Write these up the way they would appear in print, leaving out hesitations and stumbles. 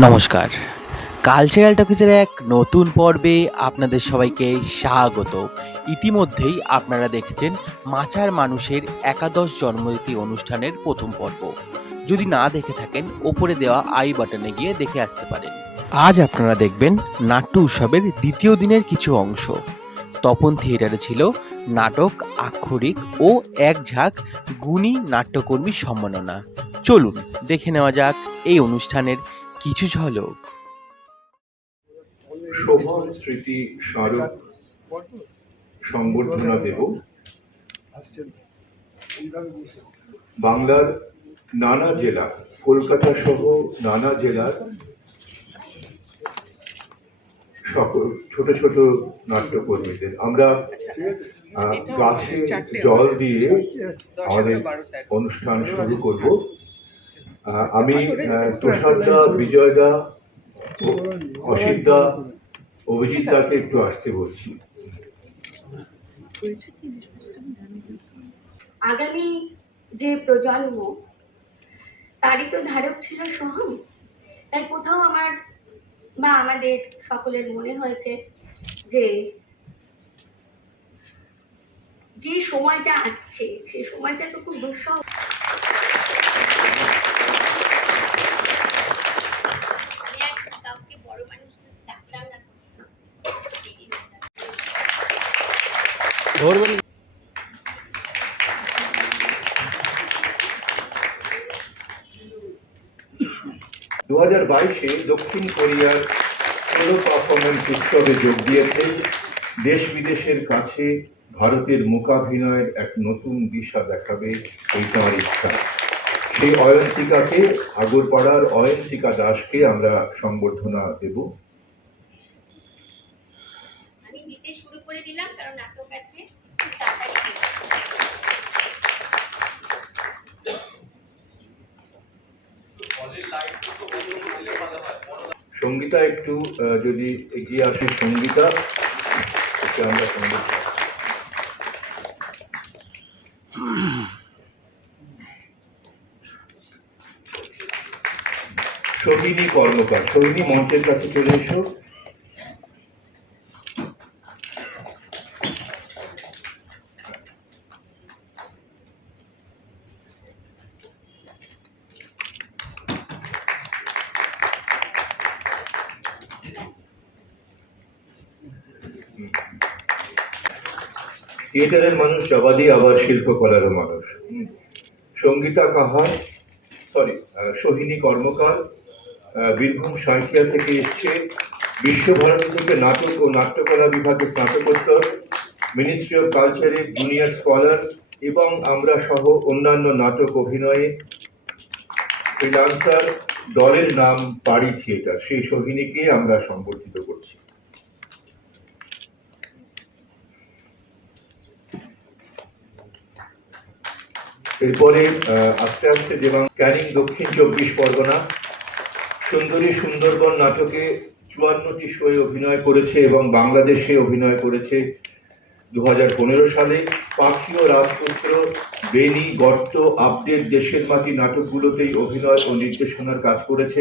নমস্কার। কালচারাল টকিজের এক নতুন পর্বে আপনাদের সবাইকে স্বাগত। ইতিমধ্যেই আপনারা দেখেছেন মাচার মানুষের একাদশ জন্মতিথি অনুষ্ঠানের প্রথম পর্ব। যদি না দেখে থাকেন ওপরে দেওয়া আই বাটনে গিয়ে দেখে আসতে পারেন। আজ আপনারা দেখবেন নাট্য উৎসবের দ্বিতীয় দিনের কিছু অংশ। তপন থিয়েটারে ছিল নাটক আক্ষরিক ও এক ঝাঁক গুণী নাট্যকর্মী সম্মাননা। চলুন দেখে নেওয়া যাক এই অনুষ্ঠানের কিছু ঝলক। শোভন স্মৃতি স্মারক সংবর্ধনা দেব বাংলার নানা জেলা, কলকাতা সহ নানা জেলার সকল ছোট ছোট নাট্যকর্মীদের আমরা গাছে জল দিয়ে আমাদের অনুষ্ঠান শুরু করব। আমি তুষারদা, বিজয়দা, অসিতদা, অভিজিৎ দাকে একটু আসতে বলছি। আগামী যে প্রজন্ম তারই তো ধারক ছিল সোহম। তাই কোথাও আমার বা আমাদের সকলের মনে হয়েছে যে যে সময়টা আসছে সেই সময়টা তো খুব দুঃসহ। কাউকে বড় মানুষ ডাকলাম না। 2022-এ দক্ষিণ কোরিয়ার সোলো পারফরমেন্স উৎসবে যোগ দিয়েছে দেশ বিদেশের কাছে ভারতের মূকাভিনয়ের এক নতুন দিশা দেখাবে এই তাঁর ইচ্ছা। সেই অয়ন্তিকাকে, আগরপাড়ার অয়ন্তিকা দাসকে আমরা সংবর্ধনা দেব। আমি দিতে শুরু করে দিলাম কারণ নাটক আছে। সঙ্গীতা একটু যদি এগিয়ে আসে, সঙ্গীতা আমরা সঙ্গীতা। সোহিনী কর্মকার, সোহিনী মঞ্চের কাছে চলে এসো। থিয়েটারের মানুষ জবাদি, আবার শিল্পকলারও মানুষ। সঙ্গীতা কাহার, সোহিনী কর্মকার বীরভূম সাঁইথিয়া থেকে এসছে। বিশ্বভারতী থেকে নাটক ও নাট্যকলা বিভাগে স্নাতকোত্তর, মিনিস্ট্রি অফ কালচারে জুনিয়র স্কলার এবং আমরা সহ অন্যান্য নাটক অভিনয়ে ফ্রিল্যান্সার। দলের নাম পাড়ি থিয়েটার। সেই সোহিনীকে আমরা সম্বর্ধিত করছি। এরপরে আস্তে আস্তে যেমন ক্যানিং দক্ষিণ 24 পরগনা সুন্দরী সুন্দরবন নাটকে 54টি শোয়ে অভিনয় করেছে এবং বাংলাদেশে অভিনয় করেছে 2015 সালে। পাখি ও রাজপুত্র, বেনি, গর্ত, আপডেট, দেশের মাটি নাটকগুলোতেই অভিনয় ও নির্দেশনার কাজ করেছে।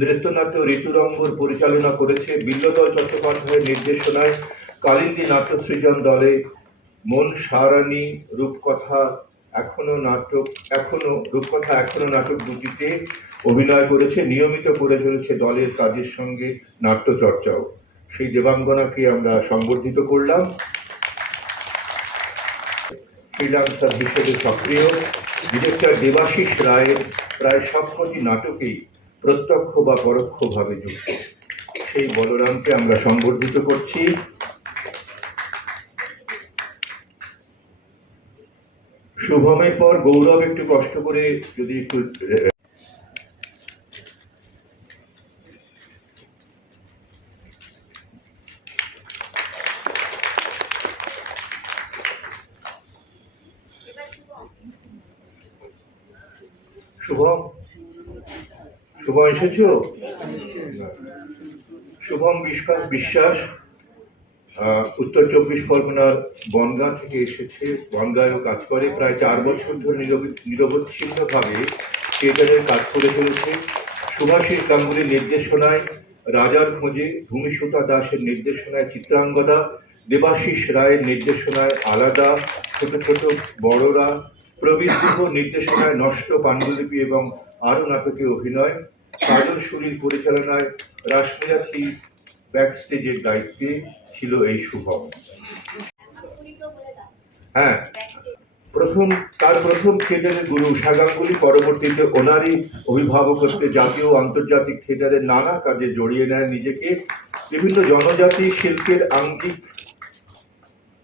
নৃত্যনাট্য ঋতুরঙ্গর পরিচালনা করেছে। বিল্লদল চট্টোপাধ্যায়ের নির্দেশনায় কালিন্দী নাট্য সৃজন দলে মন সারানি, রূপকথা এখনো নাটক দুটিতে অভিনয় করেছে। নিয়মিত করে চলেছে দলের কাজের সঙ্গে নাট্য চর্চাও। সেই দেবাঙ্গনাকে আমরা সংবর্ধিত করলাম। ফ্রিল্যান্সার হিসেবে সক্রিয় ডিরেক্টর দেবাশিস রায়ের প্রায় সবকটি নাটকেই প্রত্যক্ষ বা পরোক্ষভাবে যুক্ত সেই বলরামকে আমরা সংবর্ধিত করছি। শুভমের পর গৌরব একটু কষ্ট করে যদি একটু শুভম এসেছো? শুভম বিশ্বাস উত্তর 24 পরগনার বনগাঁ থেকে এসেছে। বনগাঁয়ও কাজ করে। প্রায় 4 বছর ধরে নিরবচ্ছিন্নভাবে থিয়েটারের কাজ করে চলেছে। সুভাষিস গাঙ্গুলির নির্দেশনায় রাজার খোঁজে, ভূমিসুতা দাসের নির্দেশনায় চিত্রাঙ্গদা, দেবাশিস রায়ের নির্দেশনায় আলাদা, ছোট ছোট বড়রা, প্রবীর গুহ নির্দেশনায় নষ্ট পাণ্ডুলিপি এবং আরও নাটকে অভিনয়, কাজল সুরির পরিচালনায় রাসমিলা থি ব্যাকস্টেজের দায়িত্বে ছিল এই শুভম। হ্যাঁ, তার প্রথম থিয়েটারের গুরু উষা গাঙ্গুলি পরবর্তীতে ওনারই অভিভাবকত্বে জাতীয় ও আন্তর্জাতিক থিয়েটারের নানা কাজে জড়িয়ে নেয় নিজেকে। বিভিন্ন জনজাতি শিল্পের আঙ্গিক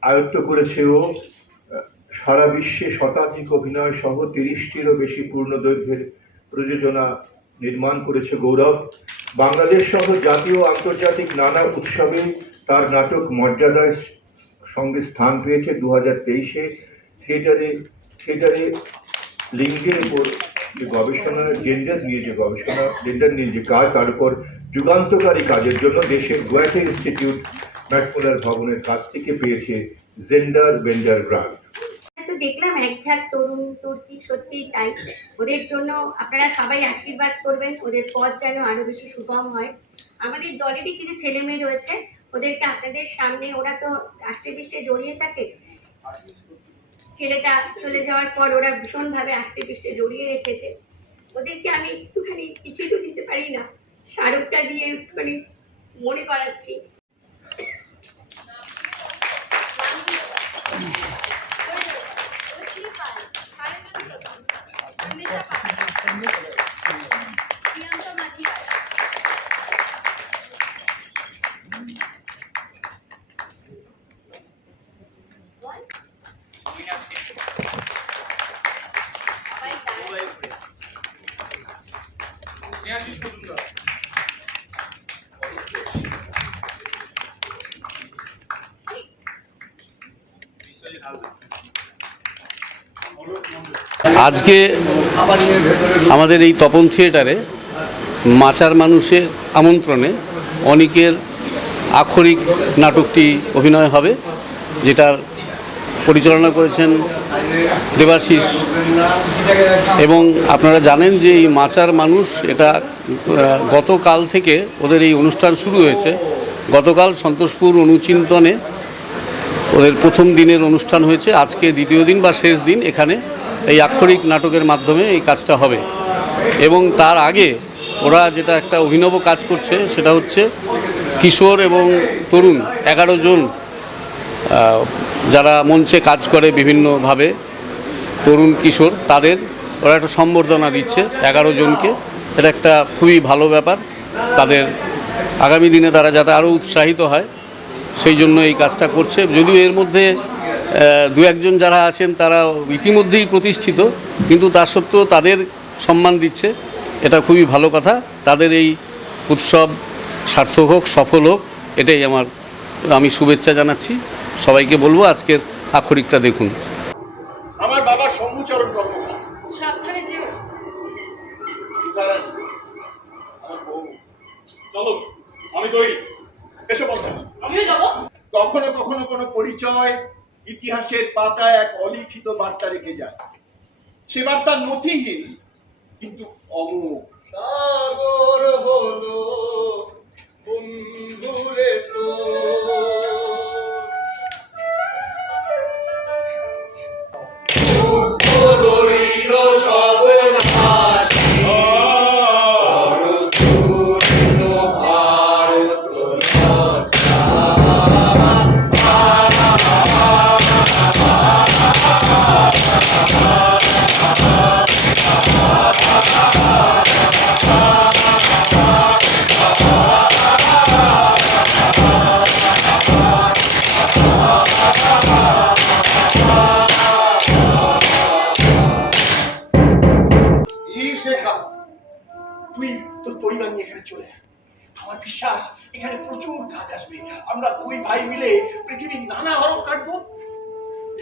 আয়ত্ত করেছে ও সারা বিশ্বে শতাধিক অভিনয় সহ 30টিরও বেশি পূর্ণদৈর্ঘ্যের প্রযোজনা নির্মাণ করেছে গৌরব। বাংলাদেশ সহ জাতীয় ও আন্তর্জাতিক নানা উৎসবে তার নাটক মর্যাদার সঙ্গে স্থান পেয়েছে। 2023-এ থিয়েটারে লিঙ্গের উপর যে গবেষণা, জেন্ডার নিয়ে যে কাজ, তার উপর যুগান্তকারী কাজের জন্য দেশের গোয়েটে ইনস্টিটিউট ম্যাক্সমূলার ভবনের কাছ থেকে পেয়েছে জেন্ডার বেন্ডার গ্রান্ট। তো দেখলাম এক ঝাঁক তরুণ তুর্কি, সত্যিই তাই। ওদের জন্য আপনারা সবাই আশীর্বাদ করবেন, ওদের পথ যেন আরো বেশি সুগম হয়। আমাদের দলেরই কিছু ছেলে মেয়ে রয়েছে, ওদেরকে আপনাদের সামনে, ওরা তো আষ্টে পৃষ্ঠে জড়িয়ে থাকে, ছেলেটা চলে যাওয়ার পর ওরা ভীষণভাবে আষ্টে পৃষ্ঠে জড়িয়ে রেখেছে। ওদেরকে আমি একটুখানি কিছুই তো দিতে পারি না, স্মারকটা দিয়ে একটুখানি মনে করাচ্ছি। আজকে আমাদের এই তপন থিয়েটারে মাচার মানুষের আমন্ত্রণে অনিকের আক্ষরিক নাটকটি অভিনয় হবে, যেটার পরিচালনা করেছেন দেবাশিস। এবং আপনারা জানেন যে এই মাচার মানুষ, এটা গতকাল থেকে ওদের এই অনুষ্ঠান শুরু হয়েছে। গতকাল সন্তোষপুর অনুচিন্তনে ওদের প্রথম দিনের অনুষ্ঠান হয়েছে, আজকে দ্বিতীয় দিন বা শেষ দিন। এখানে এই আক্ষরিক নাটকের মাধ্যমে এই কাজটা হবে। এবং তার আগে ওরা যেটা একটা অভিনব কাজ করছে, সেটা হচ্ছে কিশোর এবং তরুণ 11 জন যারা মঞ্চে কাজ করে বিভিন্নভাবে, তরুণ কিশোর, তাদের ওরা একটা সম্বর্ধনা দিচ্ছে 11 জনকে। এটা একটা খুবই ভালো ব্যাপার। তাদের আগামী দিনে তারা যাতে আরও উৎসাহিত হয় সেই জন্য এই কাজটা করছে। যদিও এর মধ্যে দু একজন যারা আছেন তারা ইতিমধ্যেই প্রতিষ্ঠিত, কিন্তু তা সত্ত্বেও তাদের সম্মান দিচ্ছে, এটা খুবই ভালো কথা। তাদের এই উৎসব সার্থক হোক, সফল হোক, এটাই আমি শুভেচ্ছা জানাচ্ছি। সবাইকে বলবো আজকের আক্ষরিকটা দেখুন। আমার বাবা শম্ভুচরণ কর্মকার, সাবধানে যেও। আমার বউ। চলো, আমি তৈরি, এসে বলতে আমিও যাবো। কখনো কখনো কোনো পরিচয় ইতিহাসের পাতায় এক অলিখিত বার্তা রেখে যায়। সে বার্তা নথিহীন কিন্তু অমোঘ। সাগর হলো বন্ধুরে তো তুই তোর পরিবার নিয়ে এখানে চলে আয়। আমার বিশ্বাস এখানে প্রচুর কাজ আসবে। আমরা দুই ভাই মিলে পৃথিবীর নানা হরফ কাটবো।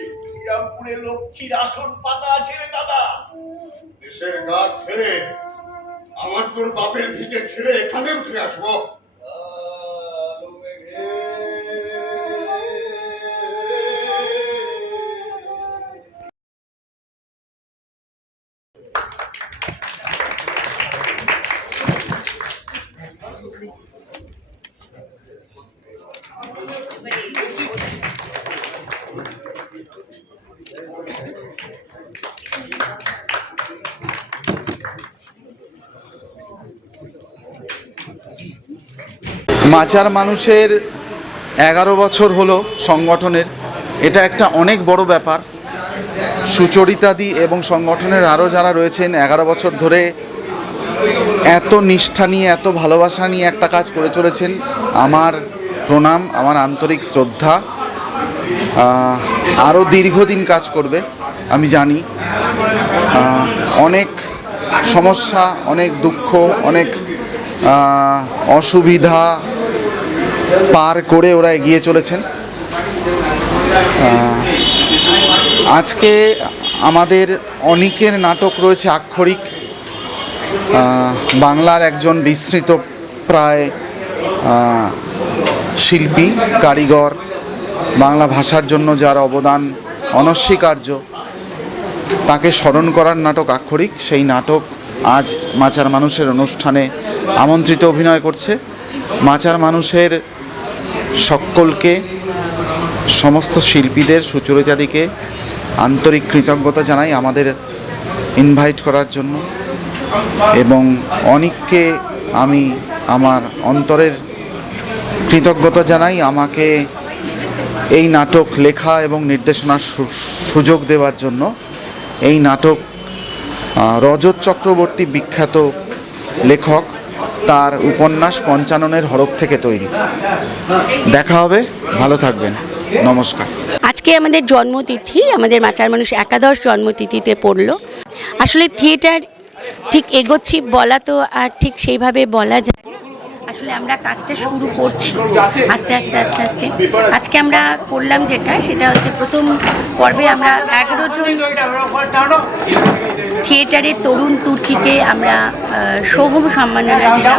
এই শ্রীরামপুরের লক্ষ্মীর আসন পাতা আছে রে দাদা। দেশের গাছ ছেড়ে, আমার তোর বাপের ভিটে ছেড়ে এখানে উঠে আসবো। মাচার মানুষের 11 বছর হলো সংগঠনের, এটা একটা অনেক বড় ব্যাপার। সুচরিতাদি এবং সংগঠনের আরও যারা রয়েছেন 11 বছর ধরে এত নিষ্ঠা নিয়ে, এত ভালোবাসা নিয়ে একটা কাজ করে চলেছেন। আমার প্রণাম, আমার আন্তরিক শ্রদ্ধা। আরও দীর্ঘদিন কাজ করবে আমি জানি। অনেক সমস্যা, অনেক দুঃখ, অনেক অসুবিধা পার করে ওরা এগিয়ে চলেছেন। আজকে আমাদের অনেকের নাটক রয়েছে আক্ষরিক। বাংলার একজন বিস্মৃত প্রায় শিল্পী, কারিগর, বাংলা ভাষার জন্য যার অবদান অনস্বীকার্য, তাকে স্মরণ করার নাটক আক্ষরিক। সেই নাটক আজ মাচার মানুষের অনুষ্ঠানে আমন্ত্রিত অভিনয় করছে। মাচার মানুষের সকলকে, সমস্ত শিল্পীদের, সুচরিতাদিকে আন্তরিক কৃতজ্ঞতা জানাই আমাদের ইনভাইট করার জন্য, এবং অনেককে আমি আমার অন্তরের কৃতজ্ঞতা জানাই আমাকে এই নাটক লেখা এবং নির্দেশনার সুযোগ দেওয়ার জন্য। এই নাটক রজত চক্রবর্তী, বিখ্যাত লেখক, তার উপন্যাস পঞ্চাননের হরফ থেকে তৈরি। দেখা হবে, ভালো থাকবেন, নমস্কার। আজকে আমাদের জন্মতিথি, আমাদের মাচার মানুষ একাদশ জন্মতিথিতে পড়লো। আসলে থিয়েটার ঠিক এগোচ্ছি বলা তো আর ঠিক সেইভাবে বলা যায়। আসলে আমরা কাজটা শুরু করছি আস্তে আস্তে আস্তে আস্তে। আজকে আমরা করলাম সেটা হচ্ছে প্রথম পর্বে আমরা 11 জন থিয়েটারের তরুণ তুর্কিকে আমরা সোহম সম্মাননা দিলাম।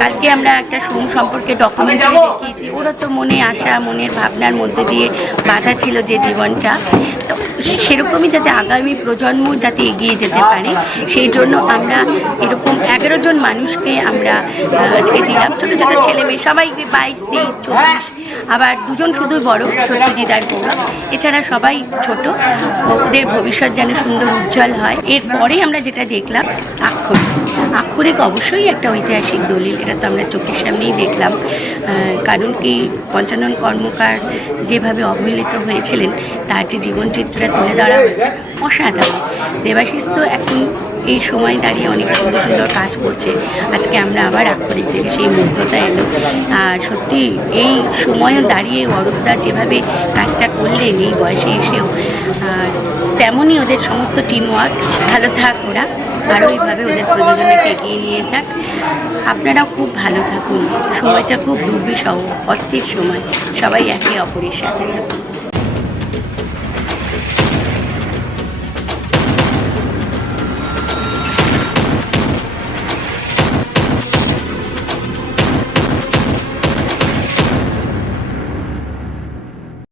কালকে আমরা একটা সোহম সম্পর্কে ডকুমেন্টারি দেখিয়েছি। ওরা তো মনে আশা, মনের ভাবনার মধ্যে দিয়ে বাঁধা ছিল যে জীবনটা, তো সেরকমই যাতে আগামী প্রজন্ম যাতে এগিয়ে যেতে পারে, সেই জন্য আমরা এরকম 11 জন মানুষকে আমরা আজকে দিলাম। ছোটো ছোটো ছেলে মেয়ে সবাই 22, 23, 24, আবার 2 জন শুধুই বড়, সত্যজিৎ আর গৌরব, এছাড়া সবাই ছোট। ওদের ভবিষ্যৎ যেন সুন্দর উজ্জ্বল হয়। এরপরে আমরা যেটা দেখলাম আক্ষরিক অবশ্যই একটা ঐতিহাসিক দলিল, এটা তো আমরা চোখের সামনেই দেখলাম। কারণ কি, পঞ্চানন কর্মকার যেভাবে অবহেলিত হয়েছিলেন, তার যে জীবনচিত্রটা তুলে ধরা হয়েছে অসাধারণ। দেবাশিস তো এখন এই সময় দাঁড়িয়ে অনেক সুন্দর সুন্দর কাজ করছে। আজকে আমরা আবার আক্ষরিক থেকে সেই মুগ্ধতা এলো। আর সত্যি এই সময়ও দাঁড়িয়ে অরূপদা যেভাবে কাজটা করলেন এই বয়সে এসেও, তেমনই ওদের সমস্ত টিম ওয়ার্ক। ভালো থাক ওরা, আরও এইভাবে ওদের প্রযোজনাকে এগিয়ে নিয়ে যাক। আপনারাও খুব ভালো থাকুন। সময়টা খুব দুর্বিষহ, অস্থির সময়। সবাই একে অপরের সাথে থাকুন।